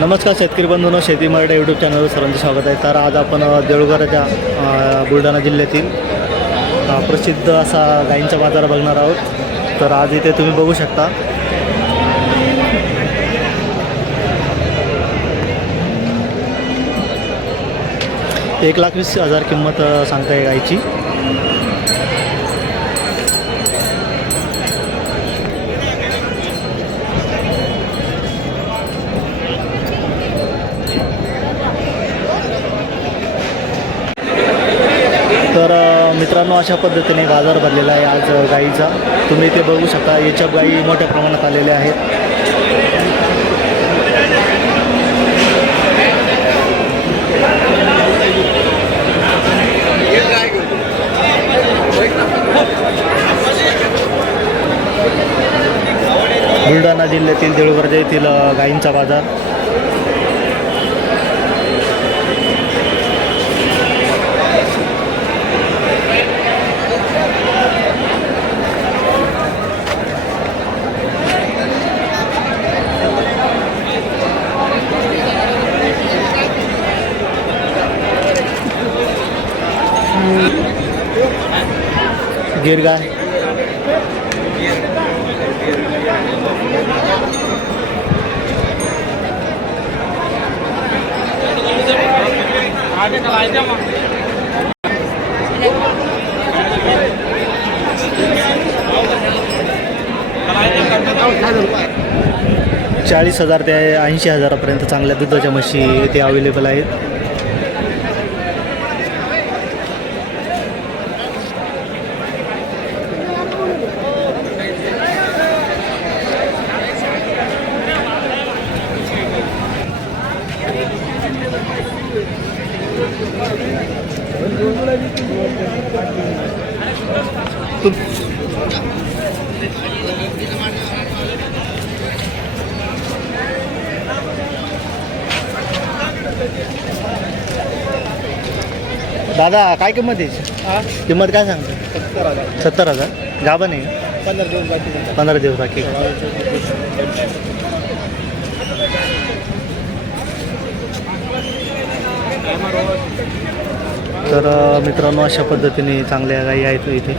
नमस्कार शेतकरी बंधूंनो शेती मराठा यूट्यूब चॅनलवर सर्वांचं स्वागत आहे. तर आज आपण अ, देऊळघराच्या बुलढाणा जिल्ह्यातील प्रसिद्ध असा गायींचा बाजार बघणार आहोत. तर आज इथे तुम्ही बघू शकता. एक लाख वीस हजार किंमत सांगता सांगताय गायची. तर मित्रांनो अशा पद्धतीने बाजार भरलेला आहे आज गाईचा. तुम्ही ते बघू शकता. याच्या गाई मोठ्या प्रमाणात आलेल्या आहेत. बुलढाणा जिल्ह्यातील देऊळगर्जा येथील गाईंचा गायींचा बाजार. गिर गाय? चाळीस हजार ते ऐंशी हजारापर्यंत चांगल्या दुधाच्या म्हशी इथे अवेलेबल आहेत. दादा काय किंमत आहे किंमत काय सांगता सत्तर हजार गाभा नाही पंधरा दिवस बाकी पंधरा दिवस बाकी तर मित्रांनो अशा पद्धतीने चांगल्या गाई आहेत इथे.